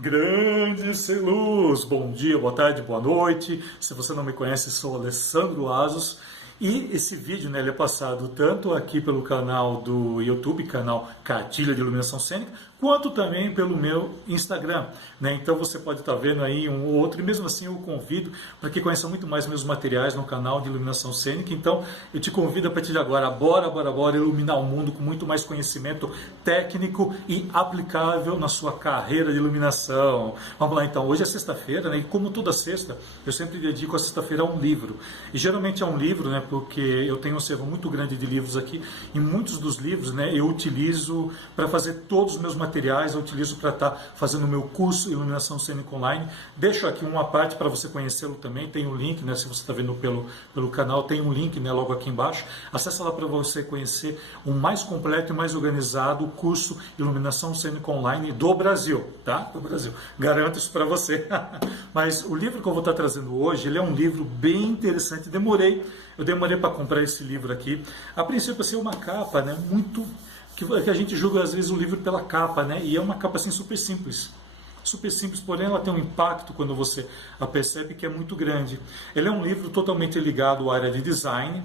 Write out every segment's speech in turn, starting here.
Grande sem luz, bom dia, boa tarde, boa noite. Se você não me conhece, sou Alessandro Asos e esse vídeo, ele é passado tanto aqui pelo canal do YouTube, canal Cartilha de Iluminação Cênica, quanto também pelo meu Instagram, Então você pode estar vendo aí um ou outro, e mesmo assim eu convido para que conheça muito mais meus materiais no canal de Iluminação Cênica. Então eu te convido a partir de agora, bora iluminar o mundo com muito mais conhecimento técnico e aplicável na sua carreira de iluminação. Vamos lá então, hoje é sexta-feira, e como toda sexta, eu sempre dedico a sexta-feira a um livro. E geralmente é um livro, porque eu tenho um acervo muito grande de livros aqui, e muitos dos livros, eu utilizo para fazer todos os meus materiais, eu utilizo para estar fazendo o meu curso Iluminação Cênica Online. Deixo aqui uma parte para você conhecê-lo também, tem um link, se você está vendo pelo canal, tem um link, logo aqui embaixo. Acesse lá para você conhecer o mais completo e mais organizado curso Iluminação Cênica Online do Brasil, Do Brasil. Garanto isso para você. Mas o livro que eu vou estar trazendo hoje, ele é um livro bem interessante. Eu demorei para comprar esse livro aqui. A princípio, assim, é uma capa, muito que a gente julga às vezes o livro pela capa, e é uma capa assim super simples, porém ela tem um impacto quando você a percebe, que é muito grande. Ele é um livro totalmente ligado à área de design,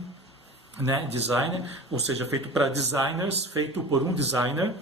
designer, ou seja, feito para designers, feito por um designer,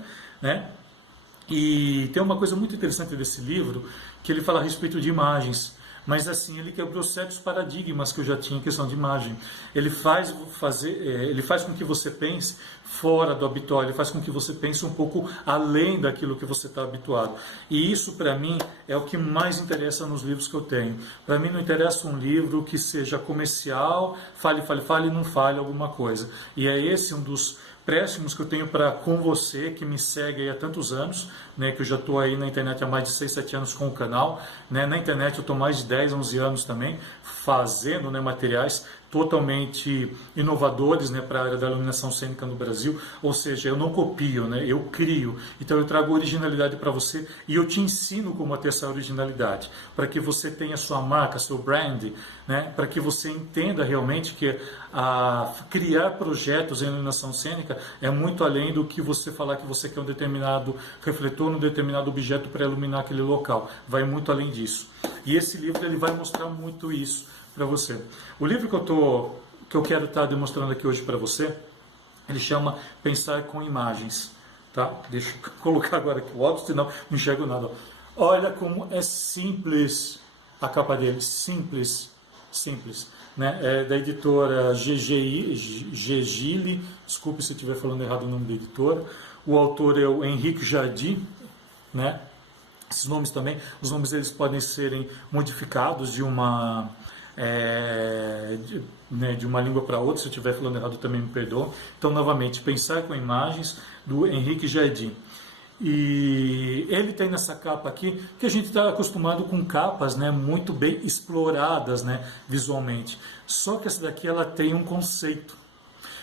E tem uma coisa muito interessante desse livro, que ele fala a respeito de imagens. Mas assim, ele quebrou certos paradigmas que eu já tinha em questão de imagem. Ele faz com que você pense fora do habitual, ele faz com que você pense um pouco além daquilo que você está habituado. E isso, para mim, é o que mais interessa nos livros que eu tenho. Para mim, não interessa um livro que seja comercial, fale e não fale alguma coisa. E é esse um dos préstimos que eu tenho para com você, que me segue aí há tantos anos, que eu já estou aí na internet há mais de 6, 7 anos com o canal, Na internet eu estou mais de 10, 11 anos também, fazendo materiais totalmente inovadores para a área da iluminação cênica no Brasil. Ou seja, eu não copio, eu crio. Então eu trago originalidade para você e eu te ensino como ter essa originalidade, para que você tenha sua marca, seu brand, para que você entenda realmente que criar projetos em iluminação cênica é muito além do que você falar que você quer um determinado refletor, um determinado objeto para iluminar aquele local. Vai muito além disso. E esse livro ele vai mostrar muito isso para você. O livro que eu quero estar demonstrando aqui hoje para você, ele chama Pensar com Imagens. Deixa eu colocar agora aqui o óculos, senão não enxergo nada. Olha como é simples a capa dele, simples. É da editora Gegile, desculpe se eu estiver falando errado o nome da editora. O autor é o Henrique Jardim, Esses nomes também, os nomes eles podem serem modificados de uma língua para outra. Se eu estiver falando errado também me perdoa. Então, novamente, Pensar com Imagens, do Henrique Jardim. E ele tem nessa capa aqui, que a gente está acostumado com capas muito bem exploradas visualmente. Só que essa daqui ela tem um conceito.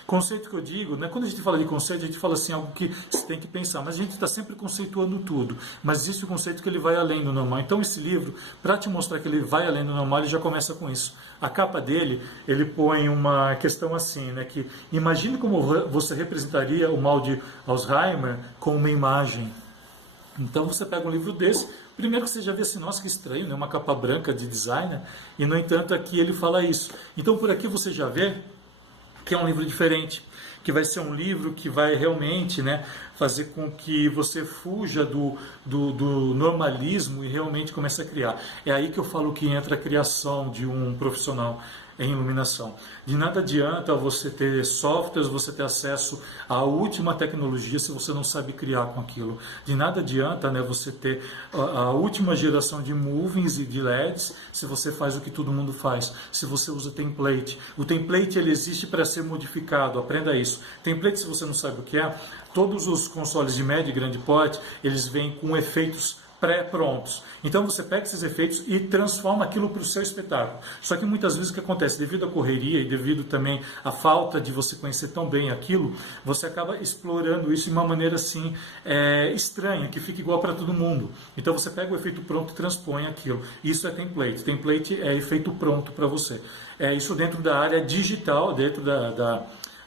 Conceito que eu digo, quando a gente fala de conceito, a gente fala assim, algo que você tem que pensar, mas a gente está sempre conceituando tudo, mas existe o conceito que ele vai além do normal. Então esse livro, para te mostrar que ele vai além do normal, ele já começa com isso. A capa dele, ele põe uma questão assim, que imagine como você representaria o mal de Alzheimer com uma imagem. Então você pega um livro desse, primeiro que você já vê assim, nossa, que estranho, uma capa branca de designer, e no entanto aqui ele fala isso. Então por aqui você já vê que é um livro diferente, que vai ser um livro que vai realmente fazer com que você fuja do normalismo e realmente comece a criar. É aí que eu falo que entra a criação de um profissional em iluminação. De nada adianta você ter softwares, você ter acesso à última tecnologia se você não sabe criar com aquilo. De nada adianta você ter a última geração de movings e de LEDs se você faz o que todo mundo faz, se você usa template. O template ele existe para ser modificado, aprenda isso. Template, se você não sabe o que é, todos os consoles de médio e grande porte, eles vêm com efeitos pré-prontos. Então você pega esses efeitos e transforma aquilo para o seu espetáculo. Só que muitas vezes o que acontece, devido à correria e devido também à falta de você conhecer tão bem aquilo, você acaba explorando isso de uma maneira assim estranha, que fica igual para todo mundo. Então você pega o efeito pronto e transpõe aquilo. Isso é template. Template é efeito pronto para você. É isso dentro da área digital, dentro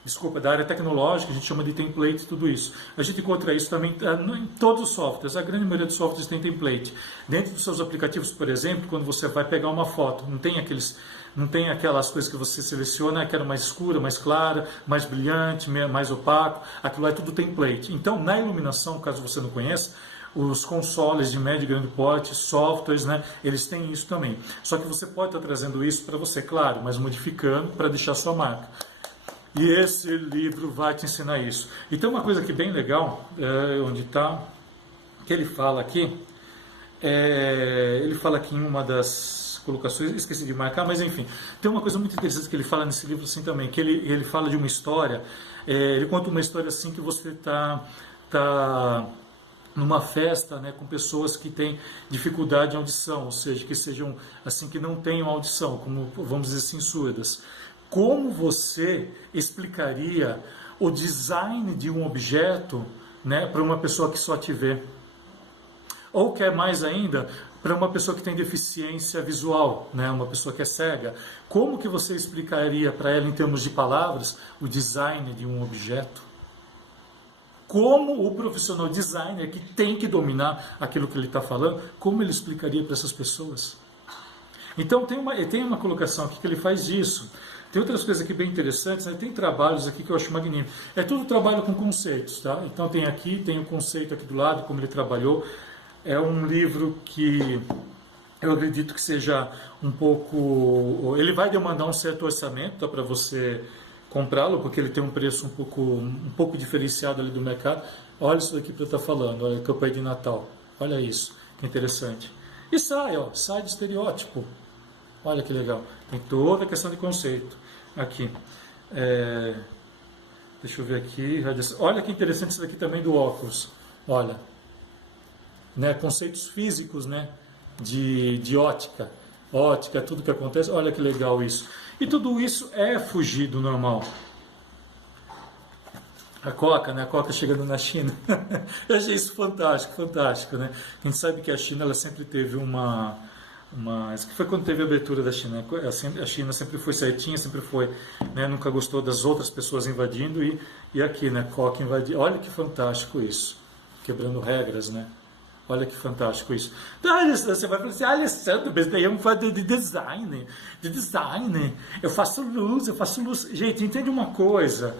desculpa, da área tecnológica, a gente chama de template, tudo isso. A gente encontra isso também em todos os softwares, a grande maioria dos softwares tem template. Dentro dos seus aplicativos, por exemplo, quando você vai pegar uma foto, não tem aquelas coisas que você seleciona, que era mais escura, mais clara, mais brilhante, mais opaco, aquilo lá é tudo template. Então, na iluminação, caso você não conheça, os consoles de médio e grande porte, softwares, né, eles têm isso também. Só que você pode estar trazendo isso para você, claro, mas modificando para deixar sua marca. E esse livro vai te ensinar isso. E tem uma coisa aqui bem legal, onde está, que ele fala aqui, em uma das colocações, esqueci de marcar, mas enfim, tem uma coisa muito interessante que ele fala nesse livro assim também, que ele fala de uma história, ele conta uma história assim que você está numa festa, né, com pessoas que têm dificuldade de audição, ou seja, que sejam assim, que não tenham audição, como vamos dizer assim, surdas. Como você explicaria o design de um objeto, né, para uma pessoa que só te vê? Ou quer mais ainda, para uma pessoa que tem deficiência visual, né, uma pessoa que é cega. Como que você explicaria para ela, em termos de palavras, o design de um objeto? Como o profissional designer, que tem que dominar aquilo que ele está falando, como ele explicaria para essas pessoas? Então tem uma colocação aqui que ele faz disso. Tem outras coisas aqui bem interessantes, né? Tem trabalhos aqui que eu acho magnífico. É tudo trabalho com conceitos, tá? Então tem o conceito aqui do lado, como ele trabalhou. É um livro que eu acredito que seja um pouco... Ele vai demandar um certo orçamento, tá, para você comprá-lo, porque ele tem um preço um pouco diferenciado ali do mercado. Olha isso aqui que eu estou falando, olha a campanha de Natal. Olha isso, que interessante. E sai do estereótipo. Olha que legal. Tem toda a questão de conceito aqui. Deixa eu ver aqui. Olha que interessante isso daqui também do óculos. Olha. Né, conceitos físicos, né, de ótica. Ótica, tudo que acontece. Olha que legal isso. E tudo isso é fugir do normal. A Coca, né? A Coca chegando na China. Eu achei isso fantástico, fantástico, né? A gente sabe que a China, ela sempre teve isso que foi quando teve a abertura da China. A China sempre foi certinha, sempre foi, né? Nunca gostou das outras pessoas invadindo e aqui, né? Coca invadir. Olha que fantástico isso. Quebrando regras, né? Olha que fantástico isso. Então, você vai falar assim, Alessandro, mas daí é um fã de design. Eu faço luz. Gente, entende uma coisa,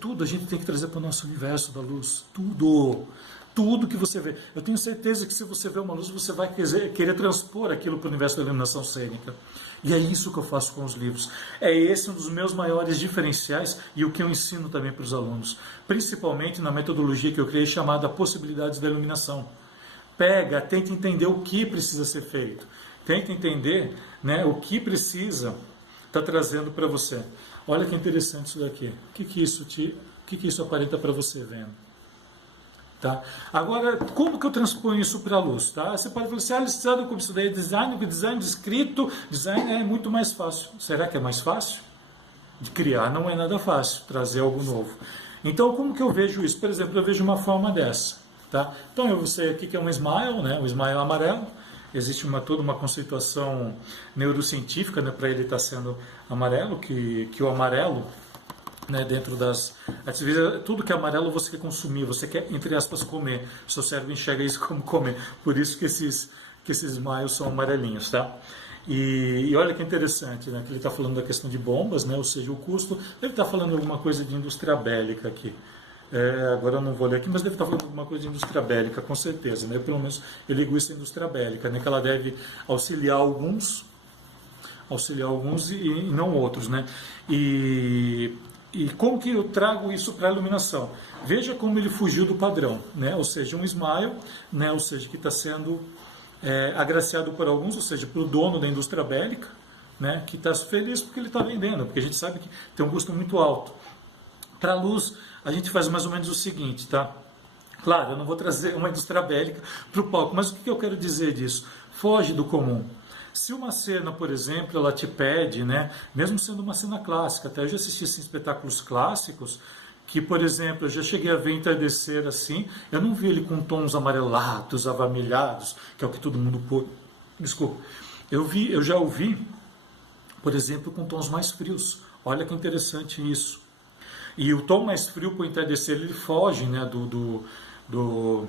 tudo a gente tem que trazer para o nosso universo da luz. Tudo que você vê. Eu tenho certeza que se você vê uma luz, você vai querer transpor aquilo para o universo da iluminação cênica. E é isso que eu faço com os livros. É esse um dos meus maiores diferenciais e o que eu ensino também para os alunos. Principalmente na metodologia que eu criei chamada Possibilidades da Iluminação. Tenta entender o que precisa ser feito. Tenta entender, né, o que precisa estar trazendo para você. Olha que interessante isso daqui. O que isso aparenta para você vendo? Tá? Agora, como que eu transponho isso para a luz? Tá? Você pode falar assim, Alessandro, como isso daí é design, porque design de escrito, design é muito mais fácil. Será que é mais fácil? De criar não é nada fácil, trazer algo novo. Então, como que eu vejo isso? Por exemplo, eu vejo uma forma dessa. Tá? Então, eu sei aqui que é um smile, né? O smile amarelo. Existe toda uma conceituação neurocientífica, né, para ele estar sendo amarelo, que o amarelo, né, dentro das... Tudo que é amarelo você quer consumir, você quer, entre aspas, comer. O seu cérebro enxerga isso como comer. Por isso que esses smiles são amarelinhos, tá? E olha que interessante, né, que ele está falando da questão de bombas, né, ou seja, o custo. Ele está falando alguma coisa de indústria bélica aqui. Agora eu não vou ler aqui, mas deve estar falando alguma coisa de indústria bélica, com certeza. Né? Pelo menos eu ligo isso à indústria bélica, né? Que ela deve auxiliar alguns e não outros. Né? E como que eu trago isso para a iluminação? Veja como ele fugiu do padrão, né? Ou seja, um smile, né? Ou seja, que está sendo agraciado por alguns, ou seja, pelo dono da indústria bélica, né? Que está feliz porque ele está vendendo, porque a gente sabe que tem um custo muito alto. Para a luz, a gente faz mais ou menos o seguinte, tá? Claro, eu não vou trazer uma indústria bélica para o palco, mas o que eu quero dizer disso? Foge do comum. Se uma cena, por exemplo, ela te pede, né, mesmo sendo uma cena clássica, até eu já assisti assim, espetáculos clássicos, que, por exemplo, eu já cheguei a ver entardecer assim, eu não vi ele com tons amarelados, avermelhados, que é o que todo mundo pôr. Desculpa. Eu já ouvi, por exemplo, com tons mais frios. Olha que interessante isso. E o tom mais frio para o entardecer, ele foge, né, do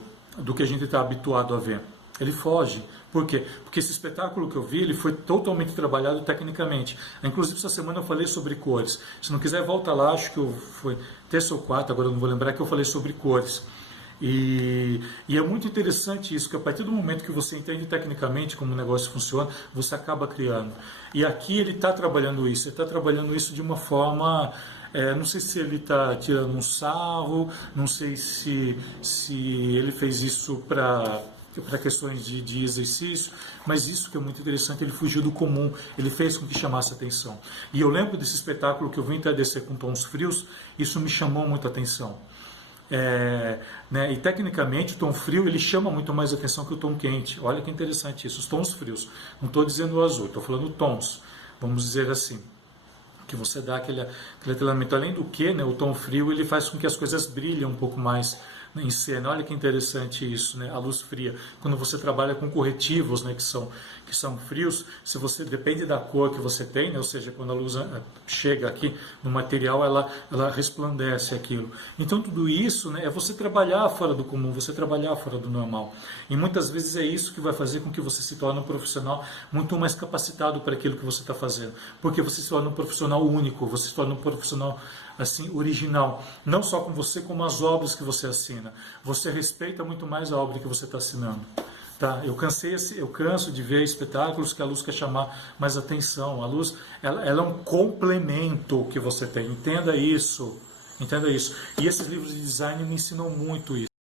que a gente está habituado a ver. Ele foge. Por quê? Porque esse espetáculo que eu vi, ele foi totalmente trabalhado tecnicamente. Inclusive, essa semana eu falei sobre cores. Se não quiser, volta lá, acho que foi terça ou quarta, agora eu não vou lembrar, que eu falei sobre cores. E é muito interessante isso, que a partir do momento que você entende tecnicamente como o negócio funciona, você acaba criando. E aqui ele está trabalhando isso, ele está trabalhando isso de uma forma... não sei se ele está tirando um sarro, não sei se ele fez isso para questões de exercício, mas isso que é muito interessante, ele fugiu do comum, ele fez com que chamasse atenção. E eu lembro desse espetáculo que eu vim entardecer com tons frios, isso me chamou muito a atenção. Né, e tecnicamente o tom frio ele chama muito mais atenção que o tom quente. Olha que interessante isso, os tons frios. Não estou dizendo o azul, estou falando tons, vamos dizer assim, que você dá aquele treinamento. Além do que, né, o tom frio ele faz com que as coisas brilhem um pouco mais em cena. Olha que interessante isso, né? A luz fria. Quando você trabalha com corretivos, né, que são frios, se você depende da cor que você tem, né, ou seja, quando a luz chega aqui no material, ela resplandece aquilo. Então tudo isso, né, é você trabalhar fora do comum, você trabalhar fora do normal. E muitas vezes é isso que vai fazer com que você se torne um profissional muito mais capacitado para aquilo que você está fazendo. Porque você se torna um profissional único, você se torna um profissional assim, original, não só com você, como as obras que você assina. Você respeita muito mais a obra que você está assinando. Tá? Eu canso de ver espetáculos que a luz quer chamar mais atenção. A luz, ela é um complemento que você tem. Entenda isso. Entenda isso. E esses livros de design me ensinam muito isso.